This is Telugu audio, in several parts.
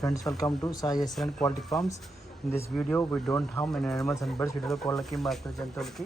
Friends, welcome to Sai Excellent Quality Farms. In this video, we don't harm any animals and birds. వీడియోలో కోళ్ళకి బయట జంతువులకి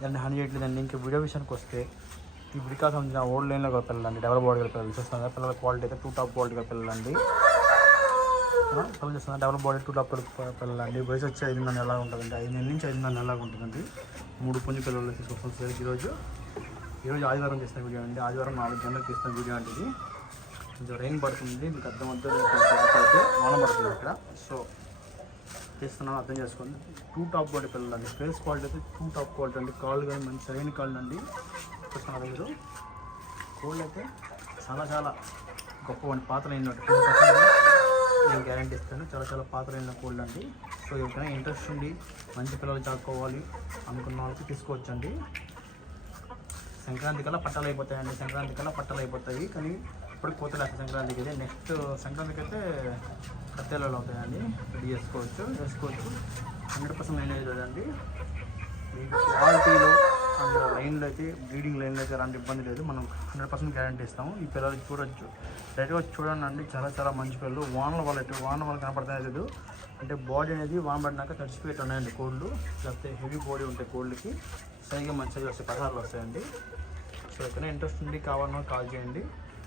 దాన్ని హాని చేయట్లేదండి ఇంకా వీడియో విషయానికి వస్తే ఈ విడికా సంబంధించిన ఓల్డ్ లైన్లో గల పిల్లలండి. డెవలప్ బాడీ గల పిల్లలు చూస్తాం పిల్లల క్వాలిటీ అయితే టూ టాప్ క్వాలిటీ గల పిల్లలండి. ఆ, పిల్లలు డెవలప్ బాడీ టూ టాప్ పిల్లలండి. వయసు వచ్చి ఐదున్నర ఎలా ఉంటుందండి? ఐదు నెలల నుంచి ఐదున్నర ఎలా ఉంటుందండి? మూడు పుంజు పిల్లలు తీసుకొస్తాం. సార్ ఈరోజు ఈరోజు ఆదివారం చేసిన వీడియో అండి. ఆదివారం నాలుగు గంటలకు తీసిన వీడియో అండి ఇది. కొంచెం రెయిన్ పడుతుంది మీకు అర్థం అవుతుంది అయితే పడుతుంది ఇక్కడ. సో చేస్తున్నాను అర్థం చేసుకోండి. టూ టాప్ క్వాలిటీ పిల్లలు అండి. ఫేస్ క్వాలిటీ అయితే టూ టాప్ క్వాలిటీ అండి. కాళ్ళు కానీ మంచి సరైన కాళ్ళు అండి. చూస్తున్నారు మీరు. కోళ్ళు అయితే చాలా చాలా గొప్ప పాత్రలైన నేను గ్యారంటీ ఇస్తాను. చాలా చాలా పాత్రలైన కోళ్ళు అండి. సో ఎవరికైనా ఇంట్రెస్ట్ ఉండి మంచి పిల్లలు చాకోవాలి అనుకున్న వాళ్ళకి తీసుకోవచ్చండి. సంక్రాంతి కల్లా పట్టాలు అయిపోతాయండి. సంక్రాంతి కల్లా పట్టాలు అయిపోతాయి. కానీ ఇప్పుడు కోతలు సంక్రాంతికి అయితే. నెక్స్ట్ సంక్రాంతికి అయితే కత్తెలలో అవుతాయండి. రెడీ చేసుకోవచ్చు వేసుకోవచ్చు. హండ్రెడ్ పర్సెంట్ లైన్ అవుతుందండి మీకు క్వాలిటీలో అండ్ లైన్లో అయితే బ్రీడింగ్ లైన్లో అయితే అలాంటి ఇబ్బంది లేదు. మనం హండ్రెడ్ పర్సెంట్ గ్యారంటీ ఇస్తాము. ఈ పిల్లలు చూడొచ్చు. డైరెక్ట్గా చూడండి అండి. చాలా చాలా మంచి పిల్లలు. వానల వాళ్ళు అయితే వాన వాళ్ళు కనపడతానే లేదు అంటే బాడీ అనేది వాన పడినాక తడిచిపోయి ఉన్నాయండి కోళ్ళు. లేకపోతే హెవీ బాడీ ఉంటాయి కోళ్ళకి సరిగ్గా మంచిగా వస్తాయి. పదార్థాలు వస్తాయండి. సో ఎక్కడైనా ఇంట్రెస్ట్ ఉండి కావాలన్నా కాల్ చేయండి.